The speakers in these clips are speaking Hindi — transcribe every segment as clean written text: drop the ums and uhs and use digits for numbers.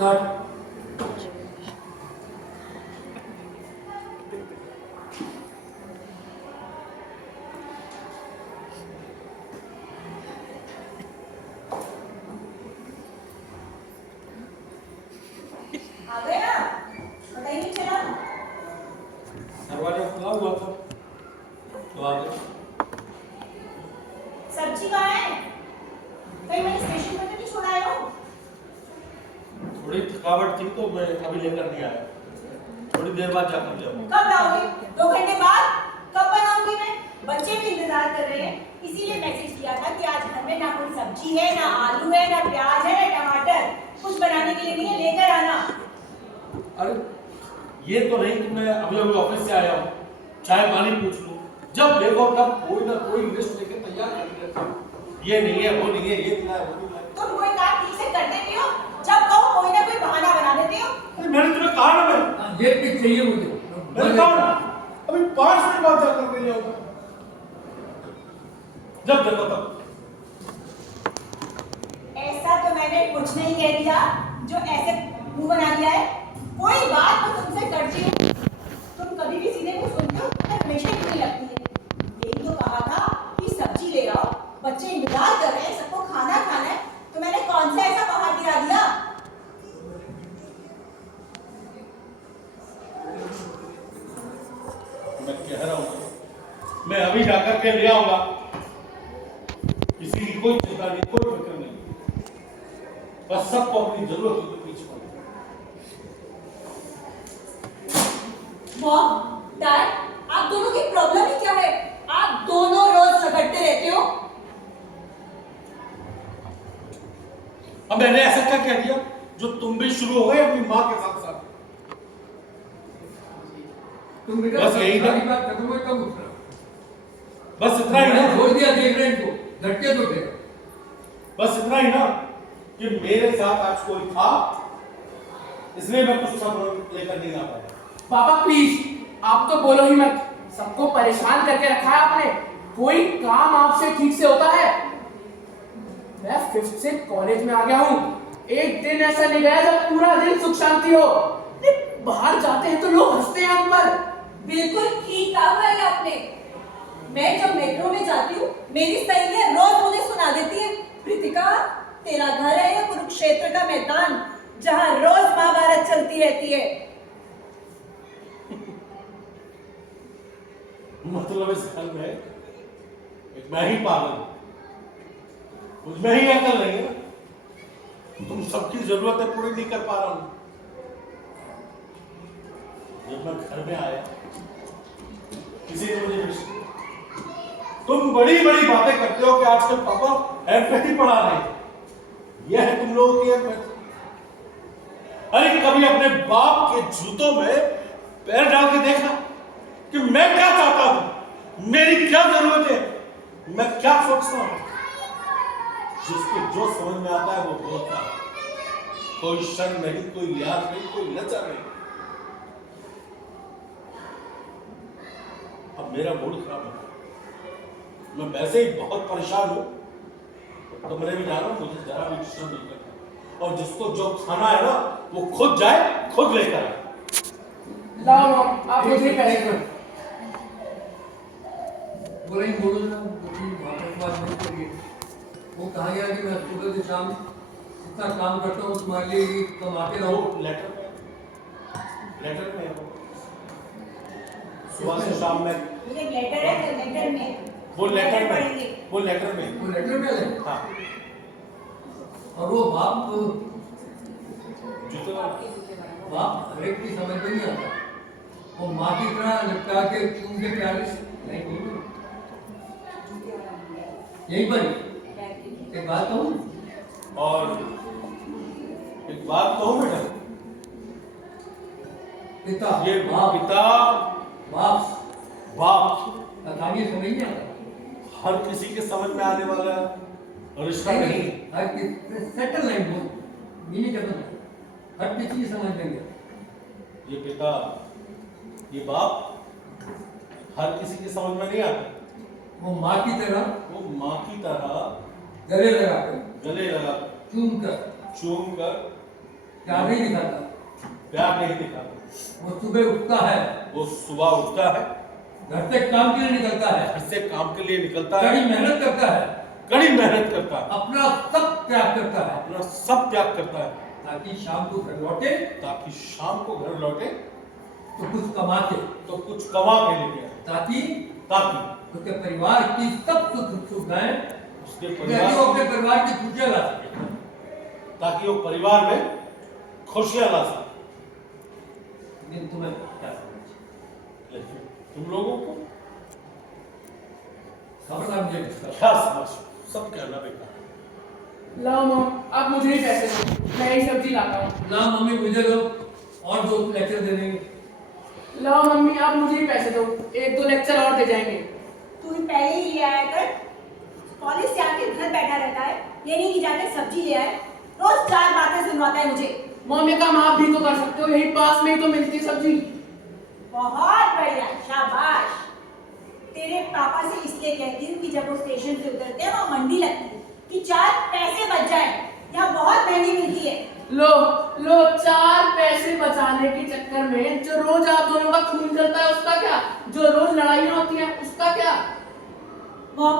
आ गए ना, पता ही नहीं चला। दरवाजा खुला हुआ था तो आ गए। सब्जी कहाँ है? कहीं मैंने स्टेशन पर तो नहीं छोड़ा है वो? थोड़ी थकावट थी तो मैं अभी लेकर नहीं आया, थोड़ी देर बाद जाकर ले आऊंगा। कब लाओगे? 2 घंटे बाद? कब बनाऊंगी मैं? बच्चे भी इंतजार कर रहे हैं, इसीलिए मैसेज किया था कि आज घर में ना कोई सब्जी है, ना आलू है, ना प्याज है, ना टमाटर, कुछ बनाने के लिए नहीं है, लेकर आना। अरे ये तो नहीं कि मैं अभी अभी ऑफिस से आया हूँ, चाय पानी पूछ लूँ, जब देखो तब कोई ना कोई लिस्ट लेके तैयार कर देता हूँ। ये नहीं है, वो नहीं है, ये नहीं है, वो नहीं है। तुम कोई काम ठीक से करते नहीं हो, जब कहो कोई ना कोई बहाना बना देते हो। अरे मैंने तुम्हें कहा ना, मैं ये भी चाहिए मुझे। मैंने कहा ना, अभी 5 मिनट बाद जाकर के ले आऊंगा, जब देखो तब। ऐसा तो मैंने कुछ नहीं कह दिया जो ऐसे मुंह बना लिया है। कोई बात मैं तुमसे करती हूँ, तुम कभी भी सीधे मुंह सुनते हो, मैं हमेशा ही बुरी लगती है। यही तो कहा था कि सब्जी ले आओ, बच्चे इंतजार कर रहे हैं, सबको खाना खाना है, तो मैंने कौन सा ऐसा पहाड़ गिरा दिया? मैं कह रहा हूँ, मैं अभी जाकर के ले आऊंगा, किसी की कोई चिंता नहीं, कोई फिक्र नहीं, बस सबको अपनी जरूरत के पीछे पड़ना। मॉम, डैड, आप दोनों की प्रॉब्लम ही क्या है? आप दोनों रोज झगड़ते रहते हो। अब मैंने ऐसा क्या कह दिया जो तुम भी शुरू हो गए अपनी माँ के साथ साथ? तुम बेटा बस यही था। सारी बात खत्म हुई कब उतरा? बस इतना ही ना, मैंने छोड़ दिया देख रहे इनको, झटके तो थे। बस इतना ही ना कि मेरे साथ आज कोई था, इसलिए मैं कुछ सब लेकर नहीं आ पाया। पापा प्लीज, आप तो बोलो ही मत, सबको परेशान करके रखा है आपने। कोई काम आपसे ठीक से होता है? मैं 5th से कॉलेज में आ गया हूँ, एक दिन ऐसा नहीं गया जब पूरा दिन सुख शांति हो। बाहर जाते हैं तो लोग हंसते हैं हम पर। बिल्कुल ठीक कहा है आपने। मैं जब मेट्रो में जाती हूँ, मेरी सहेलियां रोज मुझे सुना देती है, प्रीतिका, तेरा घर है या कुरुक्षेत्र का मैदान जहाँ रोज महाभारत चलती रहती है। मतलब इस घर में एक मैं ही पागल हूं, मुझमें ही अकल नहीं है, तुम सबकी जरूरतें पूरी नहीं कर पा रहा हूं। जब मैं घर में आया, किसी ने मुझे विश किया, तुम बड़ी बड़ी बातें करते हो कि आजकल पापा एम्पैथी पढ़ा रहे हैं, यह है तुम लोगों की एम्पैथी। अरे कभी अपने बाप के जूतों में पैर डाल के देखा कि मैं क्या चाहता हूं, मेरी क्या जरूरत है, मैं क्या सोचता हूं? जिसको जो समझ में आता है वो बोलता है, कोई शर्म नहीं, कोई लिहाज नहीं, कोई लज्जा नहीं। अब मेरा मूड खराब है, मैं वैसे ही बहुत परेशान हूं, कमरे में जा रहा हूं, मुझे जरा भी डिस्टर्ब नहीं करना, और जिसको जो खाना है ना वो खुद जाए, खुद लेकर आए। लाओ मॉम, आप मुझे पहले बोला ही बोलो ना, वापस बात नहीं करिए। वो कहा गया कि मैं सुबह से शाम इतना काम करता हूँ तुम्हारे लिए, ये कमाते रहो। लेटर में है वो। सुबह से शाम में मुझे लेटर है तो लेटर में, वो लेटर पढ़ेंगे। में वो लेटर में वो लेटर में है। हाँ, और वो बाप जूते वाला। हर एक की समझ में नहीं आता। वो माँ की तरह लटका के चूम के प्यारे से नहीं बोलते। यही पर एक बात कहूँ, और एक बात कहूँ बेटा, पिता ये बाप पिता बाप बाप आगे समझ नहीं आता। हर किसी के समझ में आने वाला रिश्ता नहीं है। हर किसी सेटल नहीं बोल ये नहीं करना, हर किसी की समझ में नहीं। ये पिता, ये बाप हर किसी की समझ में नहीं आता। वो माँ की तरह, वो माँ की तरह गले लगाकर गले लगा चूम कर चूम कर प्यार नहीं दिखाता। प्यार नहीं दिखाता। वो सुबह उठता है, वो सुबह उठता है, घर से काम के लिए निकलता है, घर से काम के लिए निकलता है, कड़ी मेहनत करता है, कड़ी मेहनत करता है, अपना सब त्याग करता है, अपना सब त्याग करता है, ताकि शाम को घर लौटे ताकि शाम को घर लौटे तो कुछ कमा के, तो कुछ कमा के लेके आए, ताकि ताकि उसके परिवार की सब सुख सुविधाएं, उसके ताकि परिवार वो अपने परिवार की खुशियां ला सके। ताकि वो परिवार में खुशियां ला सके। लेकिन तुम्हें क्या समझ, लेकिन तुम लोगों को समझना मुझे नहीं। क्या समझ, सब कहना बेकार। लाओ मॉम, आप मुझे ही पैसे दो, मैं ही सब्जी लाता हूँ। ना मम्मी मुझे दो और 2 लेक्चर दे देंगे। लाओ मम्मी, आप मुझे ही पैसे दो, 1-2 लेक्चर और दे जाएंगे। तू ही पहले ही ले आया कर। कॉलेज से आके घर बैठा रहता है, ये नहीं कि जाके सब्जी ले आए। रोज 4 बातें सुनवाता है मुझे। मॉम, ये काम आप भी तो कर सकते हो, यही पास में ही तो मिलती है सब्जी। बहुत बढ़िया, शाबाश। तेरे पापा से इसलिए कहती हूँ कि जब वो स्टेशन से उतरते हैं वहाँ मंडी लगती है कि 4 पैसे बच जाए। यहाँ बहुत महंगी मिलती है। लो लो, 4 पैसे बचाने के चक्कर में जो रोज आप दोनों का खून जलता है उसका क्या, जो रोज लड़ाइयाँ होती हैं उसका क्या। मॉम,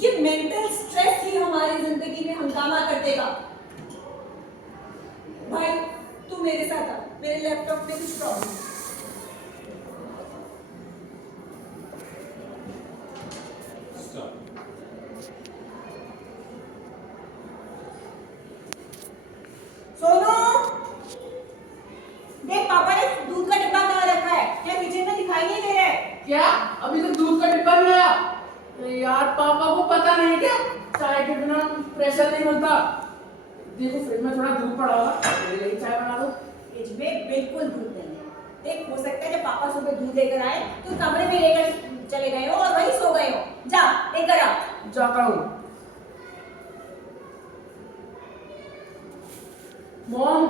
ये मेंटल स्ट्रेस ही हमारी जिंदगी में हंगामा कर देगा। भाई, तू मेरे साथ आ, मेरे लैपटॉप में कुछ प्रॉब्लम है। सोनू, देख पापा ने दूध का डिब्बा कहाँ रखा है? क्या किचन में दिखाई नहीं दे रहा है? क्या अभी तक दूध का डिब्बा नहीं आया? यार पापा को पता नहीं क्या चाय के बिना प्रेशर नहीं मिलता। देखो फ्रिज में थोड़ा दूध पड़ा होगा, मेरे लिए चाय बना दो। फ्रिज में बिल्कुल दूध नहीं है। देख, हो सकता है जब पापा सुबह दूध लेकर आए तो कमरे में लेकर चले गए हो और वहीं सो गए हो। जा लेकर आ। जाता हूँ। मॉम,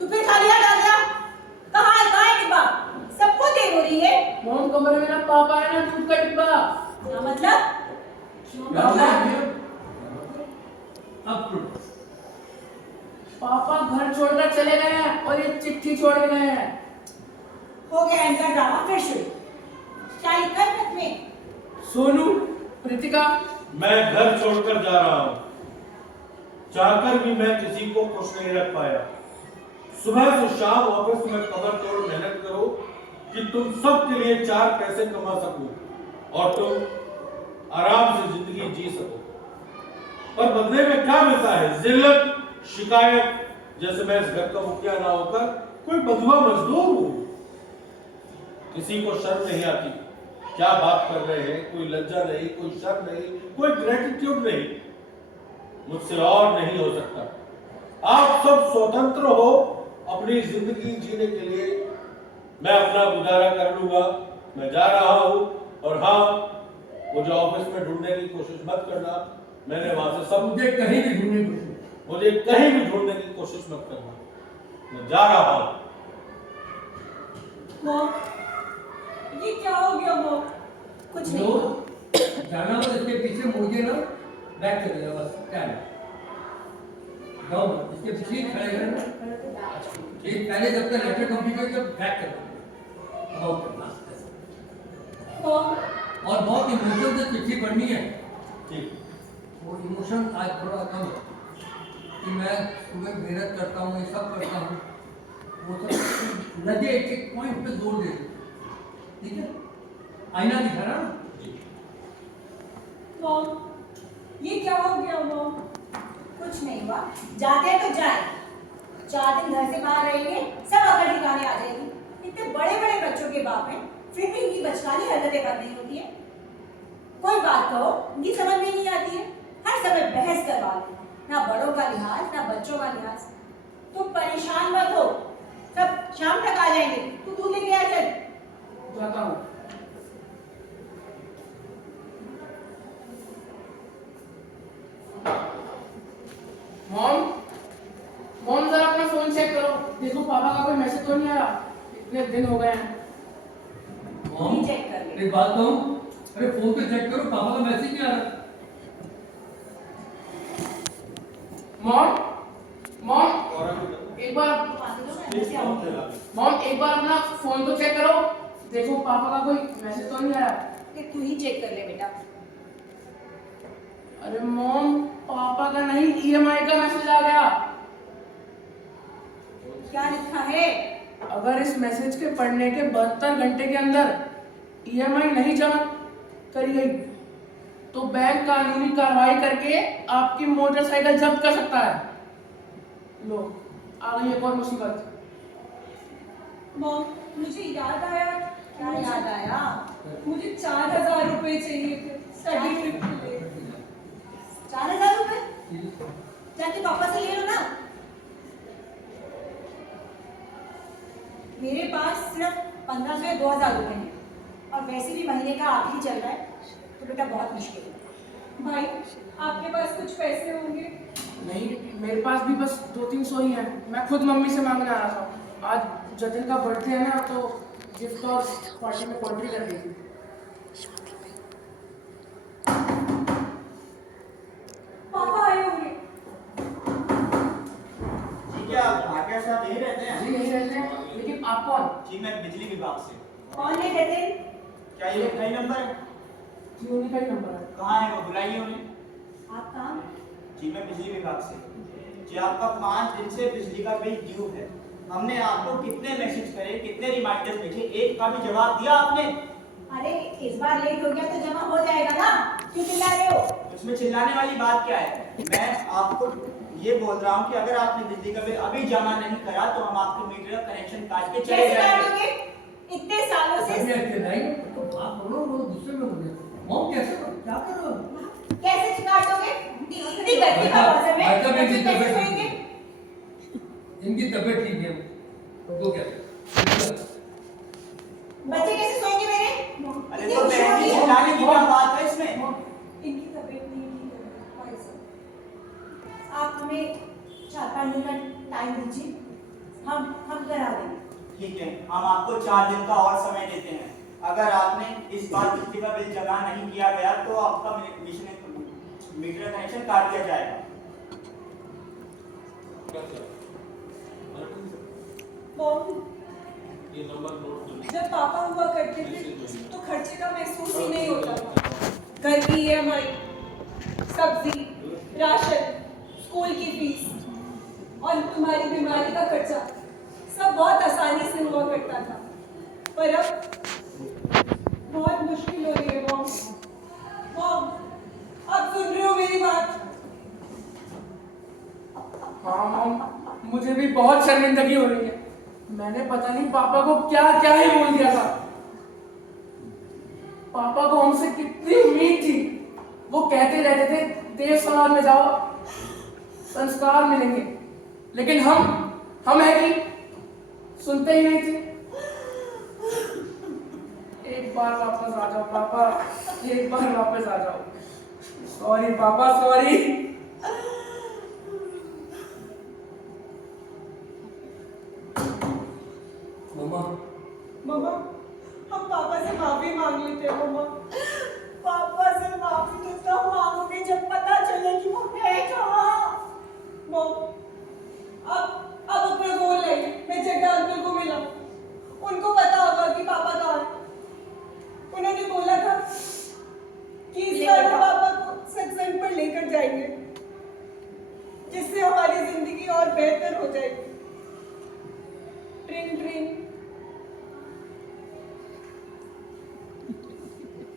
तू फिर खाली हाथ आ गया? कहाँ है डिब्बा? सबको देर हो रही है। मॉम कमरे में ना पापा है ना दूध का डिब्बा। क्या मतलब? क्या हुआ ये? अब सुन। पापा घर छोड़कर चले गए हैं और ये चिट्ठी छोड़ के गए हैं। हो गया इनका ड्रामा फिर शुरू। क्या लिखा है खत में? सोनू, प्रीतिका, मैं घर छोड़कर जा रहा हूँ। चाहकर भी मैं किसी को खुश नहीं रख पाया। सुबह से शाम ऑफिस में कमर तोड़ मेहनत करो कि तुम सबके लिए 4 पैसे कमा सकूं और तुम आराम से जिंदगी जी सको। पर बदले में क्या मिलता है? जिल्लत, शिकायत। जैसे मैं इस घर का मुखिया ना होकर कोई बंधुआ मजदूर हूं। किसी को शर्म नहीं आती, क्या बात कर रहे हैं? कोई लज्जा नहीं, कोई शर्म नहीं, कोई ग्रेटिट्यूड नहीं। मुझसे और नहीं हो सकता। आप सब स्वतंत्र हो अपनी जिंदगी जीने के लिए। मैं अपना गुजारा कर लूंगा। मैं जा रहा हूं। और हाँ, मुझे ऑफिस में ढूंढने की कोशिश मत करना। मैंने वहां से सब मुझे कहीं भी ढूंढने की कोशिश, मुझे कहीं भी ढूंढने की कोशिश मत करना। मैं जा रहा हूं। मॉम, ये क्या हो गया मॉम? कुछ नहीं। जो जाना बस इसके पीछे मुझे ना बैक कर देगा बस। क्या है? जाओ ना, इसके पीछे ही खड़े रहना। एक पहले जब तक लेटर कंप्लीट हो जब बैक कर देना। अब आउट करना। मॉम, और बहुत इमोशन से चिट्ठी पढ़नी है। ठीक। वो इमोशन आज थोड़ा कम है कि मैं सुबह मेहनत करता हूँ, ये सब करता हूँ, वो सब लगे एक पॉइंट पे जोर दे दे। ठीक है? आईना दिखा रहा ना? मॉम, ये क्या हो गया मॉम? कुछ नहीं हुआ। जाते हैं तो जाए। 4 दिन घर से बाहर रहेंगे, सब अकल ठिकाने आ जाएगी। इतने बड़े बड़े बच्चों के बाप हैं, फिर भी इनकी बचकानी हरकतें बंद नहीं होती है। कोई बात कहो, इनकी समझ में नहीं आती है। हर समय बहस करवा रहे हैं। ना बड़ों का लिहाज, ना बच्चों का लिहाज। तुम परेशान मत हो, सब शाम तक आ जाएंगे। तू दूध लेके आ चल। जाता हूँ। मॉम, मॉम जरा अपना फोन चेक करो, देखो पापा का कोई मैसेज तो नहीं आया। इतने दिन हो गए हैं। मॉम, चेक कर ले। एक बात कहूँ, अरे फोन पे चेक करो, पापा का मैसेज नहीं आ रहा। मॉम, मॉम, एक बार प्लीज फोन पे ला। मॉम एक बार अपना फोन तो चेक करो, देखो पापा का कोई मैसेज तो नहीं आया। कि तू ही चेक कर ले बेटा। अरे मॉम पापा का नहीं ईएमआई का मैसेज आ गया। क्या लिखा है? अगर इस मैसेज के पढ़ने के 72 घंटे के अंदर ईएमआई नहीं जमा करी गई तो बैंक कानूनी कार्रवाई करके आपकी मोटरसाइकिल जब्त कर सकता है। लो आ गई एक और मुसीबत। मॉम मुझे याद आया। क्या याद आया? मुझे 4,000 रुपए चाहिए थे स्टडी ट्रिप के लिए। 4,000 रुपए? जाके पापा से ले लो ना। मेरे पास सिर्फ 1,500 या 2,000 रुपए हैं और वैसे भी महीने का आखिरी चल रहा है, तो बेटा बहुत मुश्किल है। भाई आपके पास कुछ पैसे होंगे? नहीं मेरे पास भी बस 200-300 ही है। मैं खुद मम्मी से मांगने आ रहा था। आज जतिन का बर्थडे है ना, तो गिफ्ट और पार्टी में कॉन्ट्री कर दी थी। पापा आए होंगे। जी क्या आप भाग्य साहब यही रहते हैं? जी नहीं रहते हैं, लेकिन आप कौन? जी मैं बिजली विभाग से। कौन है जतिन? क्या ये नई नंबर है? जी उन्हीं का ही नंबर है। कहाँ है वो, बुलाइए उन्हें। आप कहाँ? जी मैं बिजली विभाग से। जी आपका 5 दिन से बिजली का बिल ड्यू है। हमने आपको कितने मैसेज करे, कितने रिमाइंडर भेजे, एक का भी जवाब दिया आपने? अरे इस बार लेट हो गया तो जमा हो जाएगा ना, क्यों चिल्ला रहे हो? उसमें चिल्लाने वाली बात क्या है? मैं आपको ये बोल रहा हूँ कि अगर आपने बिजली का बिल अभी जमा नहीं करा तो हम आपके मीटर का कनेक्शन काट के चले कैसे जाएंगे। काटोगे? इतने सालों से अभी अच्छे नहीं तो बात करो, वो गुस्से में हो गए। मॉम कैसे क्या कर रहे हो? कैसे काटोगे? इतनी गर्मी का मौसम है, भाई साहब, बच्चे इनकी कैसे तबीयत सोएंगे? इनकी तबीयत ठीक है तो क्या बच्चे कैसे सोएंगे मेरे? अरे तो बहन जी चिल्लाने की क्या बात है इसमें? इनकी तबीयत नहीं ठीक है भाई साहब। आप हमें 4-5 दिन का टाइम दीजिए, हम करा देंगे। ठीक है, हम आपको 4 दिन का और समय देते हैं। अगर आपने इस बार बिजली का बिल जमा नहीं किया गया तो आपका मीटर कनेक्शन काट दिया जाएगा। मॉम ये नंबर नोट कर जब पापा हुआ करते थे तो खर्चे का महसूस ही नहीं होता था। घर की ईएमआई, सब्जी, राशन, स्कूल की फीस और तुम्हारी बीमारी का खर्चा सब बहुत आसानी से हुआ करता था। पर अब बहुत मुश्किल हो रही है मॉम। मॉम आप सुन रहे हो मेरी बात? हाँ मॉम मुझे भी बहुत शर्मिंदगी हो रही है। मैंने पता नहीं पापा को क्या क्या ही बोल दिया था। पापा को हमसे कितनी उम्मीद थी। वो कहते रहते थे देव समाज में जाओ संस्कार मिलेंगे, लेकिन हम है कि सुनते ही नहीं थे। एक बार वापस आ जाओ पापा, एक बार वापस आ जाओ। सॉरी पापा सॉरी। मम्मा मम्मा हम पापा से माफी मांग लेते हैं मम्मा। पापा से माफी तो तब मांगोगे जब पता चले कि वो है कहाँ। मॉम अब ऊपर बोल रही, मैं जगह अंकल को मिला। उनको पता होगा कि पापा कहाँ है। उन्होंने बोला था कि इस बार वो पापा को सत्संग पर लेकर जाएंगे, जिससे हमारी जिंदगी और बेहतर हो जाएगी। ट्रिन ट्रिन।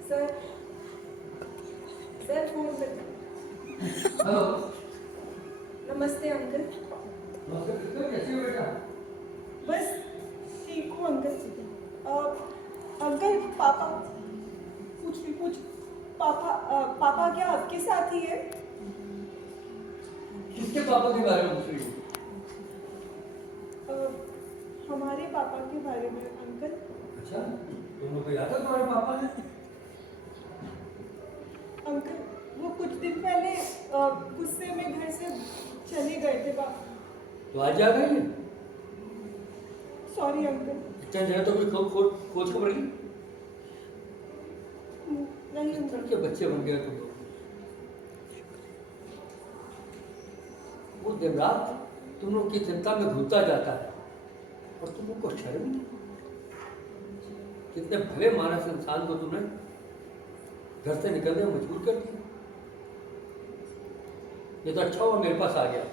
सर फोन कर। हेलो नमस्ते अंकल। कैसे हो बेटा? बस ठीक हूँ अंकल। अंकल पापा पूछ पापा क्या आपके साथ ही है? किसके पापा के बारे में पूछ रही हो? हमारे पापा के बारे में अंकल। अच्छा तुम को याद है तुम्हारे पापा ने? अंकल वो कुछ दिन पहले गुस्से में घर से चले गए थे पापा। तो आज आ गई है? Sorry uncle. इतना जरा तो कोई खोज खबर की? नहीं अंकल। के बच्चे बन गए तुम। वो देवरात तुम लोग की चिंता में घुसता जाता है और तुम लोग को शर्म नहीं। कितने भले मानस इंसान को तुमने घर से निकलने में मजबूर कर दिया। ये तो अच्छा हुआ मेरे पास आ गया,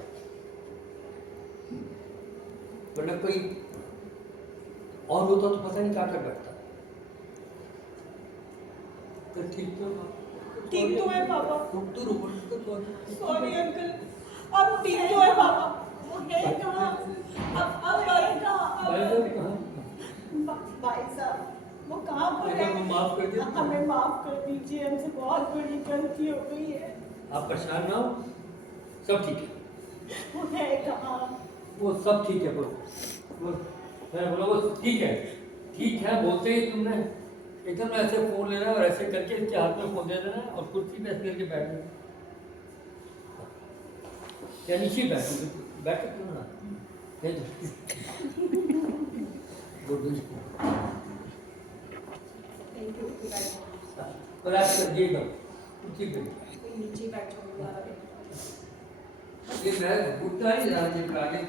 वरना कोई और होता तो पता नहीं क्या कर बैठता। तो ठीक तो है पापा। तू रुको तो सॉरी अंकल, अब ठीक तो है पापा। वो है कहाँ? अब है कहाँ? भाई साहब वो कहाँ पर है? माफ कर दिया। हमें माफ कर दीजिए, हमसे बहुत बड़ी गलती हो गई है। आप परेशान ना हो, सब ठीक है। वो है कहाँ? वो सब ठीक है मैं बोला वो ठीक है बोलते ही तुमने एकदम ऐसे फोन लेना और ऐसे करके इसके हाथ में फोन दे देना और कुर्सी पे ऐसे करके बैठ जाना या नीचे बैठ क्यों ना थैंक यू। रिलैक्स कर दिएगा कुर्सी पे। नीचे बैठ जाओ। ये मैं घुटना ही आगे